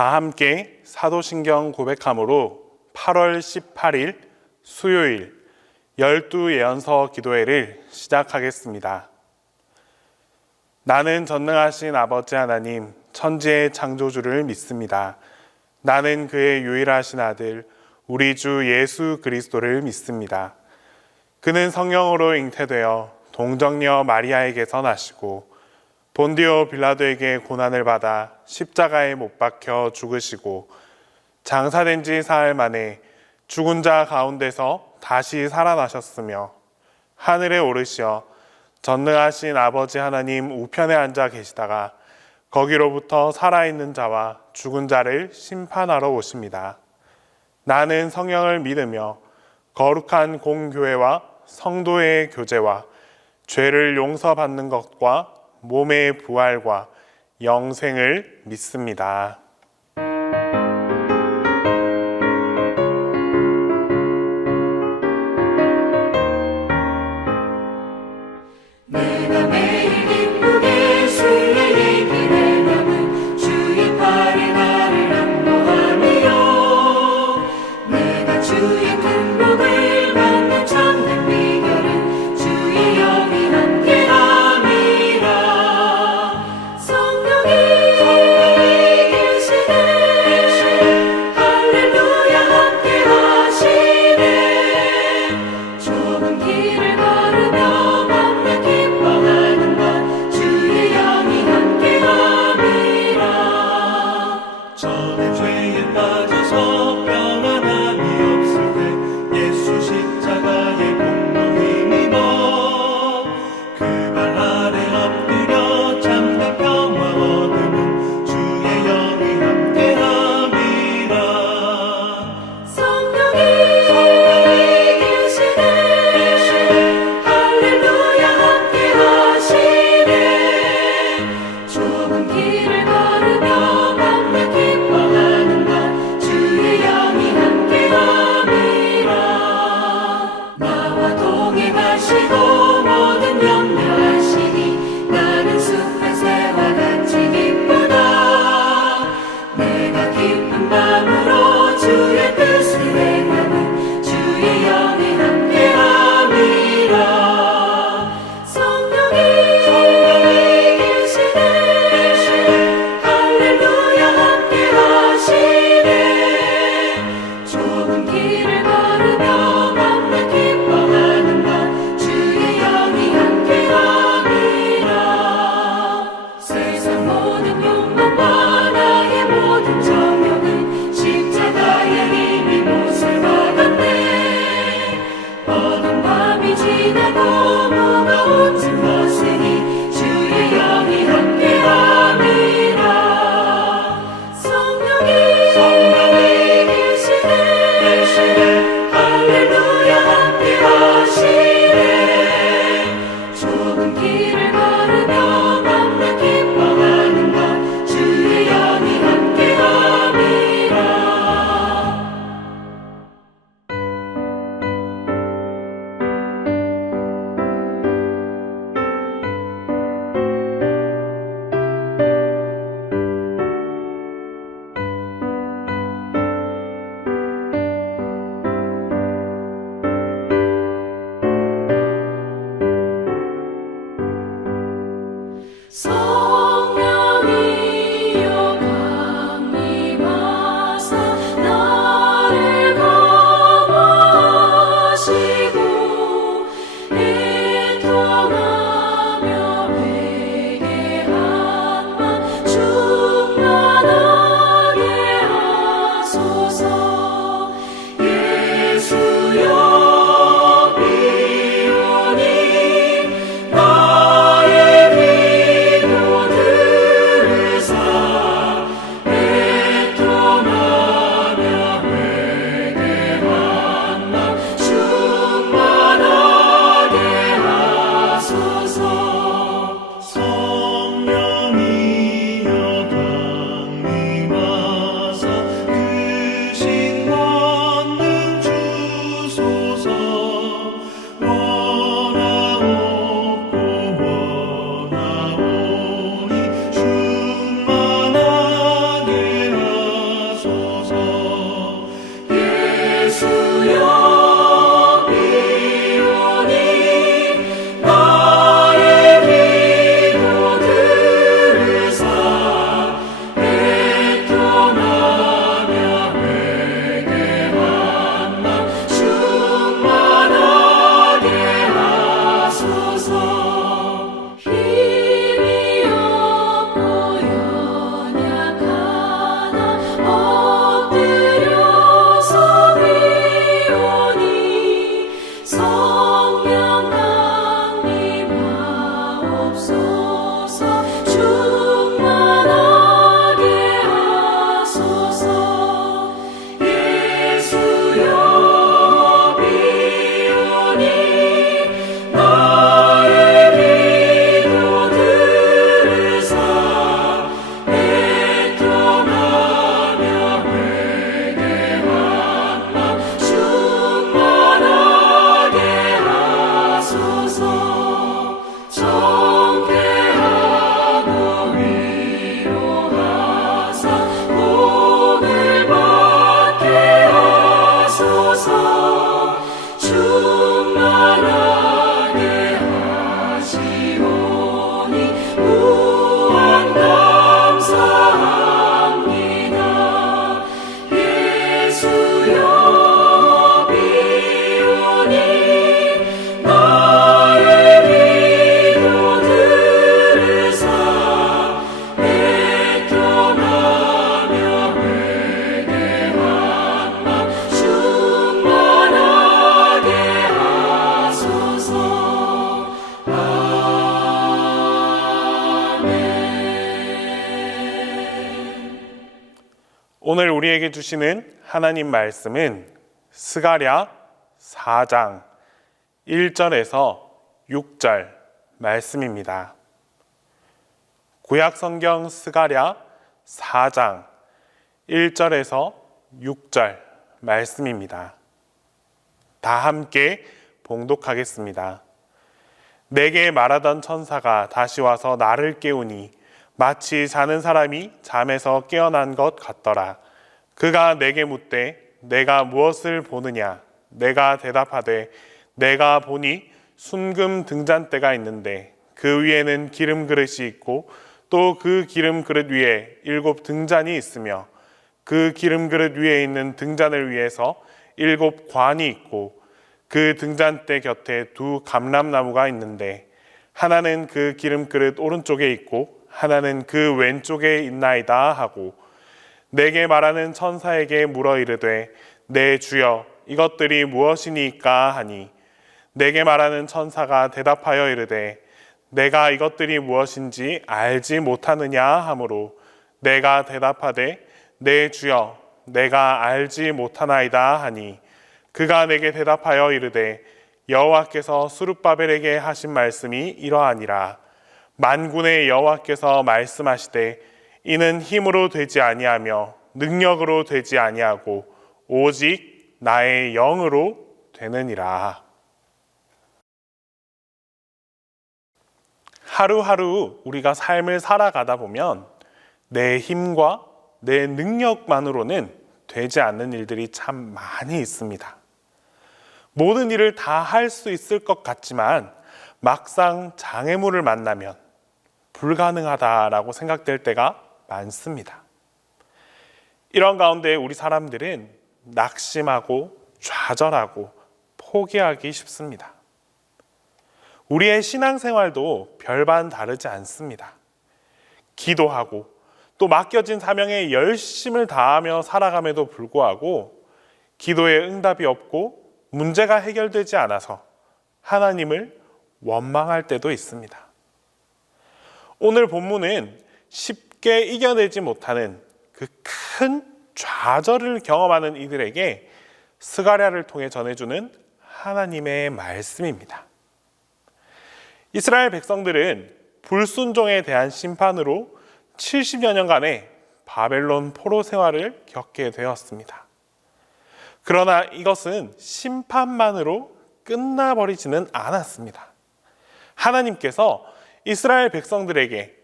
다 함께 사도신경 고백함으로 8월 18일 수요일 12예언서 기도회를 시작하겠습니다. 나는 전능하신 아버지 하나님, 천지의 창조주를 믿습니다. 나는 그의 유일하신 아들, 우리 주 예수 그리스도를 믿습니다. 그는 성령으로 잉태되어 동정녀 마리아에게서 나시고 본디오 빌라도에게 고난을 받아 십자가에 못 박혀 죽으시고 장사된 지 사흘 만에 죽은 자 가운데서 다시 살아나셨으며 하늘에 오르시어 전능하신 아버지 하나님 우편에 앉아 계시다가 거기로부터 살아있는 자와 죽은 자를 심판하러 오십니다. 나는 성령을 믿으며 거룩한 공교회와 성도의 교제와 죄를 용서받는 것과 몸의 부활과 영생을 믿습니다. 내가 매일 기쁘게 주의 얘기를 담은 주의 팔이 나를 안보하니요. 내가 주의 큰 복을 받는 참된 비결은 주의 영이 함께함이라. 성령이 오늘 우리에게 주시는 하나님 말씀은 스가랴 4장 1절에서 6절 말씀입니다. 구약 성경 스가랴 4장 1절에서 6절 말씀입니다. 다 함께 봉독하겠습니다. 내게 말하던 천사가 다시 와서 나를 깨우니 마치 자는 사람이 잠에서 깨어난 것 같더라. 그가 내게 묻되 내가 무엇을 보느냐? 내가 대답하되 내가 보니 순금 등잔대가 있는데 그 위에는 기름 그릇이 있고 또 그 기름 그릇 위에 7 등잔이 있으며 그 기름 그릇 위에 있는 등잔을 위해서 7 관이 있고 그 등잔대 곁에 2 감람나무가 있는데 하나는 그 기름 그릇 오른쪽에 있고 하나는 그 왼쪽에 있나이다 하고 내게 말하는 천사에게 물어 이르되 내 주여 이것들이 무엇이니까 하니 내게 말하는 천사가 대답하여 이르되 내가 이것들이 무엇인지 알지 못하느냐 하므로 내가 대답하되 내 주여 내가 알지 못하나이다 하니 그가 내게 대답하여 이르되 여호와께서 스룹바벨에게 하신 말씀이 이러하니라. 만군의 여호와께서 말씀하시되 이는 힘으로 되지 아니하며 능력으로 되지 아니하고 오직 나의 영으로 되느니라. 하루하루 우리가 삶을 살아가다 보면 내 힘과 내 능력만으로는 되지 않는 일들이 참 많이 있습니다. 모든 일을 다 할 수 있을 것 같지만 막상 장애물을 만나면 불가능하다라고 생각될 때가 많습니다. 이런 가운데 우리 사람들은 낙심하고 좌절하고 포기하기 쉽습니다. 우리의 신앙생활도 별반 다르지 않습니다. 기도하고 또 맡겨진 사명에 열심을 다하며 살아감에도 불구하고 기도에 응답이 없고 문제가 해결되지 않아서 하나님을 원망할 때도 있습니다. 오늘 본문은 쉽게 이겨내지 못하는 그 큰 좌절을 경험하는 이들에게 스가랴를 통해 전해주는 하나님의 말씀입니다. 이스라엘 백성들은 불순종에 대한 심판으로 70여 년간의 바벨론 포로 생활을 겪게 되었습니다. 그러나 이것은 심판만으로 끝나버리지는 않았습니다. 하나님께서 이스라엘 백성들에게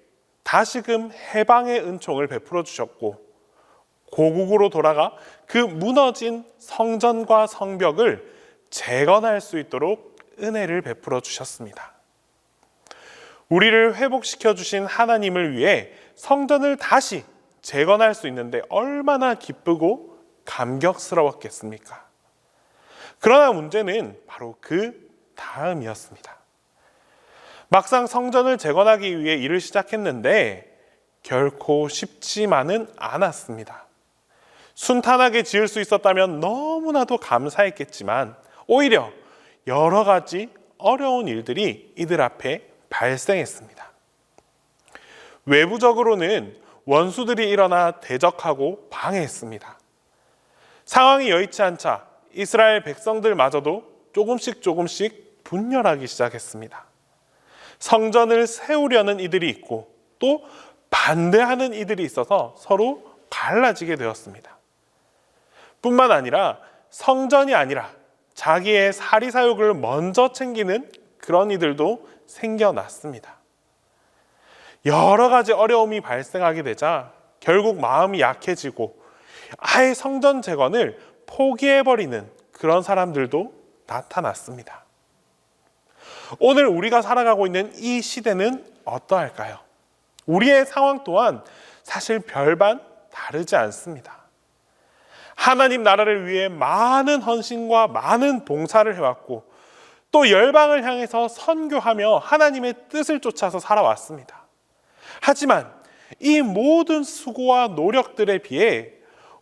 다시금 해방의 은총을 베풀어 주셨고 고국으로 돌아가 그 무너진 성전과 성벽을 재건할 수 있도록 은혜를 베풀어 주셨습니다. 우리를 회복시켜 주신 하나님을 위해 성전을 다시 재건할 수 있는데 얼마나 기쁘고 감격스러웠겠습니까? 그러나 문제는 바로 그 다음이었습니다. 막상 성전을 재건하기 위해 일을 시작했는데 결코 쉽지만은 않았습니다. 순탄하게 지을 수 있었다면 너무나도 감사했겠지만 오히려 여러 가지 어려운 일들이 이들 앞에 발생했습니다. 외부적으로는 원수들이 일어나 대적하고 방해했습니다. 상황이 여의치 않자 이스라엘 백성들마저도 조금씩 분열하기 시작했습니다. 성전을 세우려는 이들이 있고 또 반대하는 이들이 있어서 서로 갈라지게 되었습니다. 뿐만 아니라 성전이 아니라 자기의 사리사욕을 먼저 챙기는 그런 이들도 생겨났습니다. 여러 가지 어려움이 발생하게 되자 결국 마음이 약해지고 아예 성전 재건을 포기해버리는 그런 사람들도 나타났습니다. 오늘 우리가 살아가고 있는 이 시대는 어떠할까요? 우리의 상황 또한 사실 별반 다르지 않습니다. 하나님 나라를 위해 많은 헌신과 많은 봉사를 해왔고 또 열방을 향해서 선교하며 하나님의 뜻을 쫓아서 살아왔습니다. 하지만 이 모든 수고와 노력들에 비해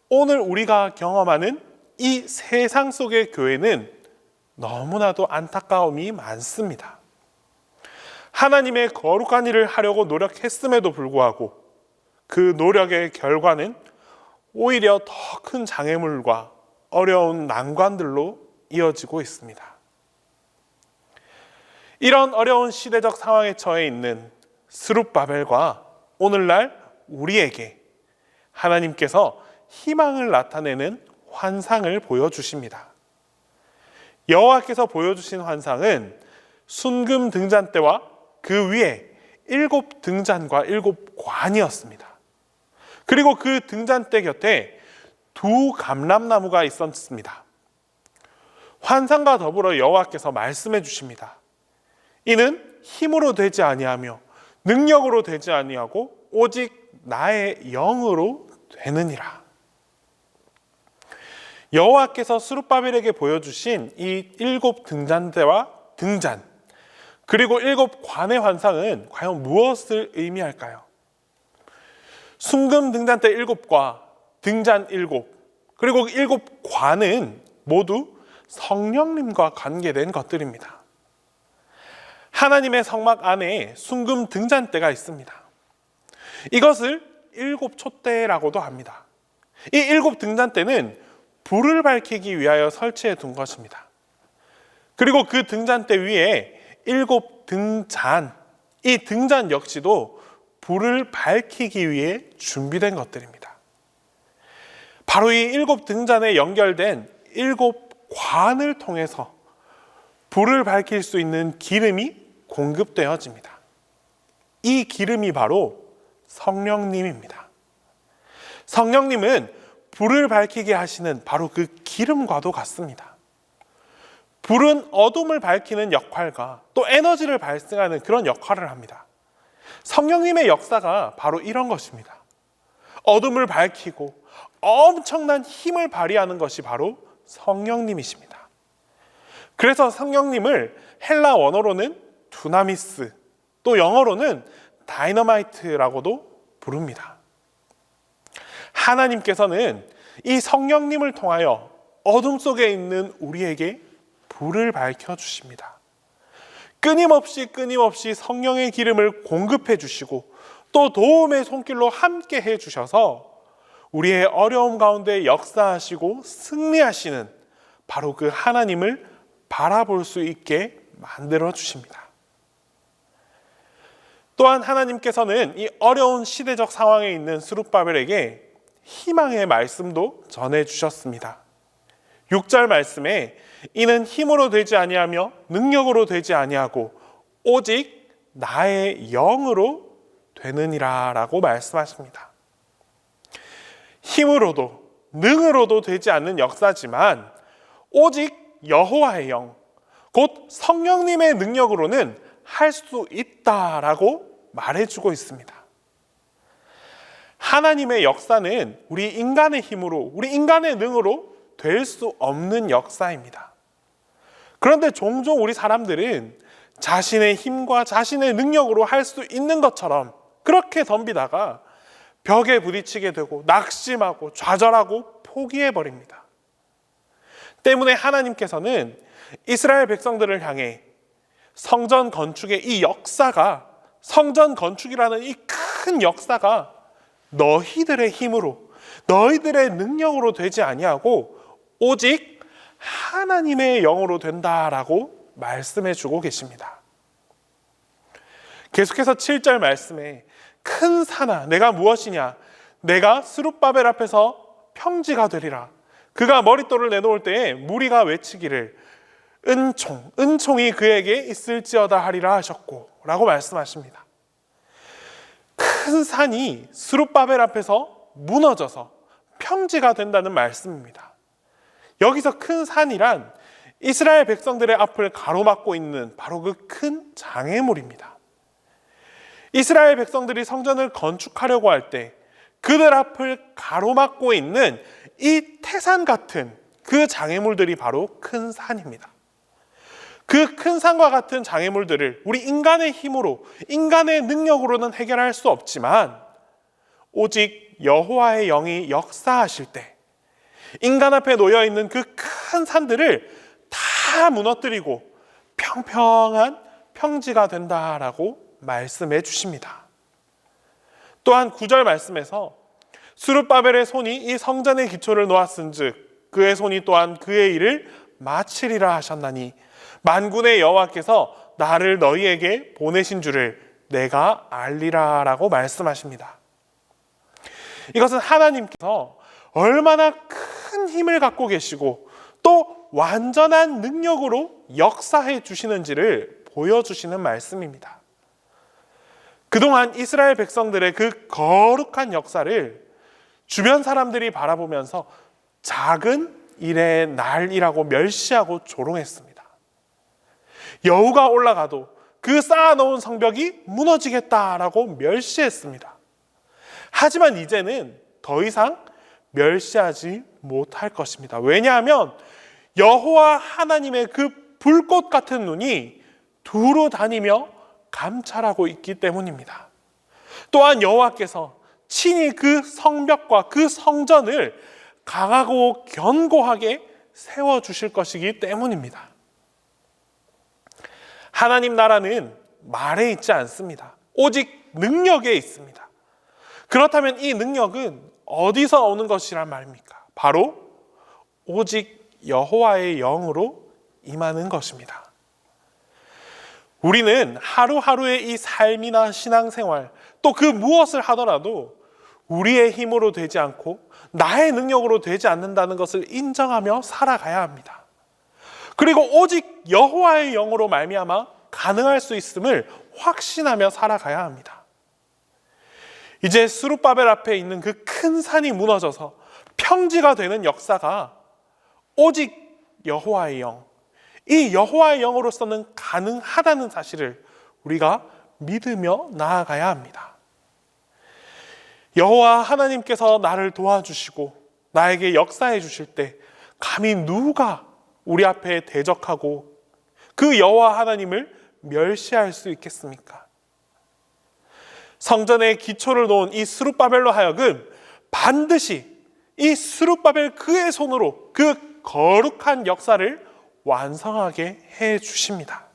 오늘 우리가 경험하는 이 세상 속의 교회는 너무나도 안타까움이 많습니다. 하나님의 거룩한 일을 하려고 노력했음에도 불구하고 그 노력의 결과는 오히려 더 큰 장애물과 어려운 난관들로 이어지고 있습니다. 이런 어려운 시대적 상황에 처해 있는 스룹바벨과 오늘날 우리에게 하나님께서 희망을 나타내는 환상을 보여주십니다. 여호와께서 보여주신 환상은 순금 등잔대와 그 위에 7 등잔과 7 관이었습니다. 그리고 그 등잔대 곁에 2 감람나무가 있었습니다. 환상과 더불어 여호와께서 말씀해 주십니다. 이는 힘으로 되지 아니하며 능력으로 되지 아니하고 오직 나의 영으로 되느니라. 여호와께서 스룹바벨에게 보여주신 이 7 등잔대와 등잔, 그리고 7 관의 환상은 과연 무엇을 의미할까요? 순금 등잔대 7과 등잔 7, 그리고 7 관은 모두 성령님과 관계된 것들입니다. 하나님의 성막 안에 순금 등잔대가 있습니다. 이것을 7 촛대라고도 합니다. 이 7 등잔대는 불을 밝히기 위하여 설치해 둔 것입니다. 그리고 그 등잔대 위에 7 등잔, 이 등잔 역시도 불을 밝히기 위해 준비된 것들입니다. 바로 이 7 등잔에 연결된 7 관을 통해서 불을 밝힐 수 있는 기름이 공급되어집니다. 이 기름이 바로 성령님입니다. 성령님은 불을 밝히게 하시는 바로 그 기름과도 같습니다. 불은 어둠을 밝히는 역할과 또 에너지를 발생하는 그런 역할을 합니다. 성령님의 역사가 바로 이런 것입니다. 어둠을 밝히고 엄청난 힘을 발휘하는 것이 바로 성령님이십니다. 그래서 성령님을 헬라 원어로는 두나미스, 또 영어로는 다이너마이트라고도 부릅니다. 하나님께서는 이 성령님을 통하여 어둠 속에 있는 우리에게 불을 밝혀주십니다. 끊임없이 성령의 기름을 공급해 주시고 또 도움의 손길로 함께 해 주셔서 우리의 어려움 가운데 역사하시고 승리하시는 바로 그 하나님을 바라볼 수 있게 만들어 주십니다. 또한 하나님께서는 이 어려운 시대적 상황에 있는 스룹바벨에게 희망의 말씀도 전해 주셨습니다. 6절 말씀에 이는 힘으로 되지 아니하며 능력으로 되지 아니하고 오직 나의 영으로 되느니라 라고 말씀하십니다. 힘으로도 능으로도 되지 않는 역사지만 오직 여호와의 영, 곧 성령님의 능력으로는 할 수 있다라고 말해주고 있습니다. 하나님의 역사는 우리 인간의 힘으로, 우리 인간의 능으로 될 수 없는 역사입니다. 그런데 종종 우리 사람들은 자신의 힘과 자신의 능력으로 할 수 있는 것처럼 그렇게 덤비다가 벽에 부딪히게 되고 낙심하고 좌절하고 포기해버립니다. 때문에 하나님께서는 이스라엘 백성들을 향해 성전 건축의 이 역사가, 성전 건축이라는 이 큰 역사가 너희들의 힘으로, 너희들의 능력으로 되지 아니하고 오직 하나님의 영으로 된다라고 말씀해 주고 계십니다. 계속해서 7절 말씀에 큰 산아 내가 무엇이냐, 내가 스룹바벨 앞에서 평지가 되리라. 그가 머릿돌을 내놓을 때에 무리가 외치기를 은총이 그에게 있을지어다 하리라 하셨고 라고 말씀하십니다. 큰 산이 스룹바벨 앞에서 무너져서 평지가 된다는 말씀입니다. 여기서 큰 산이란 이스라엘 백성들의 앞을 가로막고 있는 바로 그 큰 장애물입니다. 이스라엘 백성들이 성전을 건축하려고 할 때 그들 앞을 가로막고 있는 이 태산 같은 그 장애물들이 바로 큰 산입니다. 그 큰 산과 같은 장애물들을 우리 인간의 힘으로, 인간의 능력으로는 해결할 수 없지만 오직 여호와의 영이 역사하실 때 인간 앞에 놓여있는 그 큰 산들을 다 무너뜨리고 평평한 평지가 된다라고 말씀해 주십니다. 또한 9절 말씀에서 스룹바벨의 손이 이 성전의 기초를 놓았은즉 그의 손이 또한 그의 일을 마치리라 하셨나니 만군의 여호와께서 나를 너희에게 보내신 줄을 내가 알리라 라고 말씀하십니다. 이것은 하나님께서 얼마나 큰 힘을 갖고 계시고 또 완전한 능력으로 역사해 주시는지를 보여주시는 말씀입니다. 그동안 이스라엘 백성들의 그 거룩한 역사를 주변 사람들이 바라보면서 작은 일의 날이라고 멸시하고 조롱했습니다. 여우가 올라가도 그 쌓아놓은 성벽이 무너지겠다라고 멸시했습니다. 하지만 이제는 더 이상 멸시하지 못할 것입니다. 왜냐하면 여호와 하나님의 그 불꽃 같은 눈이 두루 다니며 감찰하고 있기 때문입니다. 또한 여호와께서 친히 그 성벽과 그 성전을 강하고 견고하게 세워주실 것이기 때문입니다. 하나님 나라는 말에 있지 않습니다. 오직 능력에 있습니다. 그렇다면 이 능력은 어디서 오는 것이란 말입니까? 바로 오직 여호와의 영으로 임하는 것입니다. 우리는 하루하루의 이 삶이나 신앙생활 또 그 무엇을 하더라도 우리의 힘으로 되지 않고 나의 능력으로 되지 않는다는 것을 인정하며 살아가야 합니다. 그리고 오직 여호와의 영으로 말미암아 가능할 수 있음을 확신하며 살아가야 합니다. 이제 스룹바벨 앞에 있는 그 큰 산이 무너져서 평지가 되는 역사가 오직 여호와의 영, 이 여호와의 영으로서는 가능하다는 사실을 우리가 믿으며 나아가야 합니다. 여호와 하나님께서 나를 도와주시고 나에게 역사해 주실 때 감히 누가 우리 앞에 대적하고 그 여호와 하나님을 멸시할 수 있겠습니까? 성전의 기초를 놓은 이 스룹바벨로 하여금 반드시 이 스룹바벨 그의 손으로 그 거룩한 역사를 완성하게 해 주십니다.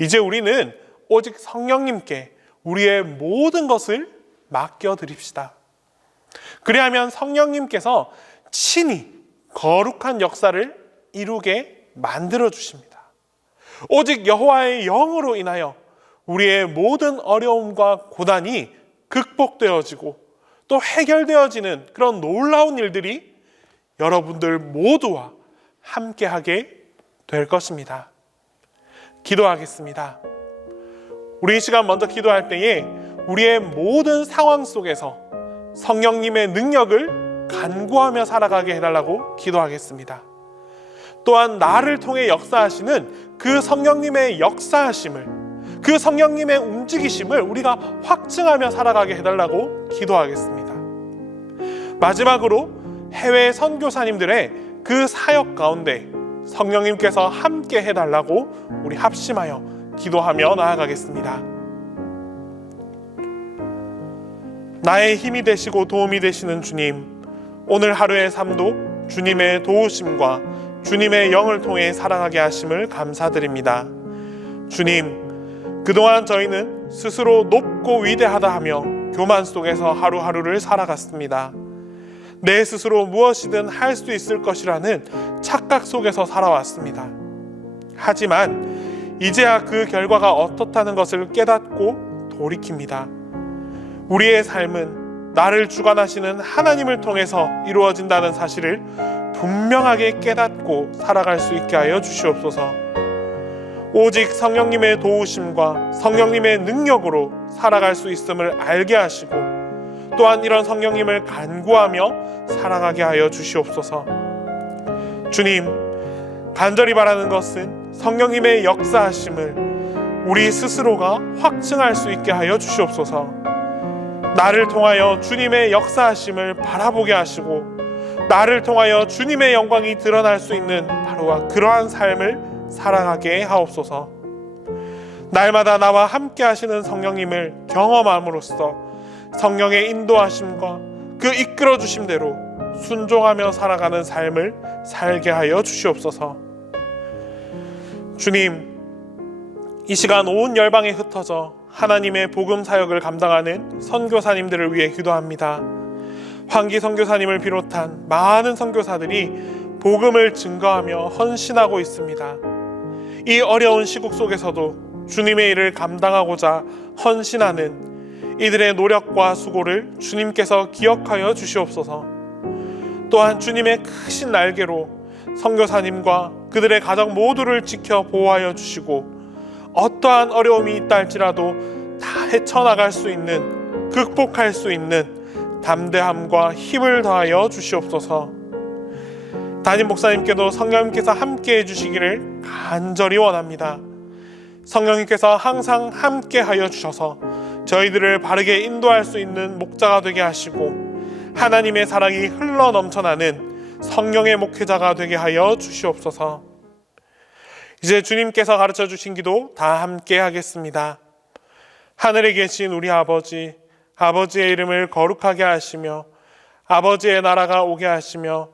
이제 우리는 오직 성령님께 우리의 모든 것을 맡겨드립시다. 그리하면 성령님께서 친히 거룩한 역사를 이루게 만들어 주십니다. 오직 여호와의 영으로 인하여 우리의 모든 어려움과 고난이 극복되어지고 또 해결되어지는 그런 놀라운 일들이 여러분들 모두와 함께하게 될 것입니다. 기도하겠습니다. 우리 이 시간 먼저 기도할 때에 우리의 모든 상황 속에서 성령님의 능력을 간구하며 살아가게 해달라고 기도하겠습니다. 또한 나를 통해 역사하시는 그 성령님의 역사하심을, 그 성령님의 움직이심을 우리가 확증하며 살아가게 해달라고 기도하겠습니다. 마지막으로 해외 선교사님들의 그 사역 가운데 성령님께서 함께 해달라고 우리 합심하여 기도하며 나아가겠습니다. 나의 힘이 되시고 도움이 되시는 주님, 오늘 하루의 삶도 주님의 도우심과 주님의 영을 통해 살아가게 하심을 감사드립니다. 주님, 그동안 저희는 스스로 높고 위대하다 하며 교만 속에서 하루하루를 살아갔습니다. 내 스스로 무엇이든 할 수 있을 것이라는 착각 속에서 살아왔습니다. 하지만 이제야 그 결과가 어떻다는 것을 깨닫고 돌이킵니다. 우리의 삶은 나를 주관하시는 하나님을 통해서 이루어진다는 사실을 분명하게 깨닫고 살아갈 수 있게 하여 주시옵소서. 오직 성령님의 도우심과 성령님의 능력으로 살아갈 수 있음을 알게 하시고 또한 이런 성령님을 간구하며 살아가게 하여 주시옵소서. 주님, 간절히 바라는 것은 성령님의 역사하심을 우리 스스로가 확증할 수 있게 하여 주시옵소서. 나를 통하여 주님의 역사하심을 바라보게 하시고 나를 통하여 주님의 영광이 드러날 수 있는 바로 그러한 삶을 살아가게 하옵소서. 날마다 나와 함께 하시는 성령님을 경험함으로써 성령의 인도하심과 그 이끌어 주심대로 순종하며 살아가는 삶을 살게 하여 주시옵소서. 주님, 이 시간 온 열방에 흩어져 하나님의 복음 사역을 감당하는 선교사님들을 위해 기도합니다. 황기 선교사님을 비롯한 많은 선교사들이 복음을 증거하며 헌신하고 있습니다. 이 어려운 시국 속에서도 주님의 일을 감당하고자 헌신하는 이들의 노력과 수고를 주님께서 기억하여 주시옵소서. 또한 주님의 크신 날개로 선교사님과 그들의 가정 모두를 지켜 보호하여 주시고 어떠한 어려움이 있다 할지라도 다 헤쳐나갈 수 있는, 극복할 수 있는 담대함과 힘을 더하여 주시옵소서. 담임 목사님께도 성령님께서 함께 해주시기를 간절히 원합니다. 성령님께서 항상 함께 하여 주셔서 저희들을 바르게 인도할 수 있는 목자가 되게 하시고 하나님의 사랑이 흘러 넘쳐나는 성령의 목회자가 되게 하여 주시옵소서. 이제 주님께서 가르쳐 주신 기도 다 함께 하겠습니다. 하늘에 계신 우리 아버지, 아버지의 이름을 거룩하게 하시며 아버지의 나라가 오게 하시며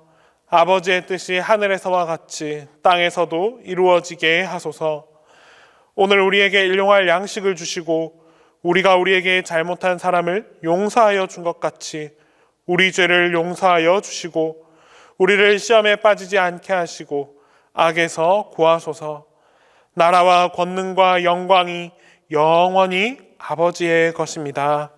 아버지의 뜻이 하늘에서와 같이 땅에서도 이루어지게 하소서. 오늘 우리에게 일용할 양식을 주시고 우리가 우리에게 잘못한 사람을 용서하여 준 것 같이 우리 죄를 용서하여 주시고 우리를 시험에 빠지지 않게 하시고 악에서 구하소서. 나라와 권능과 영광이 영원히 아버지의 것입니다.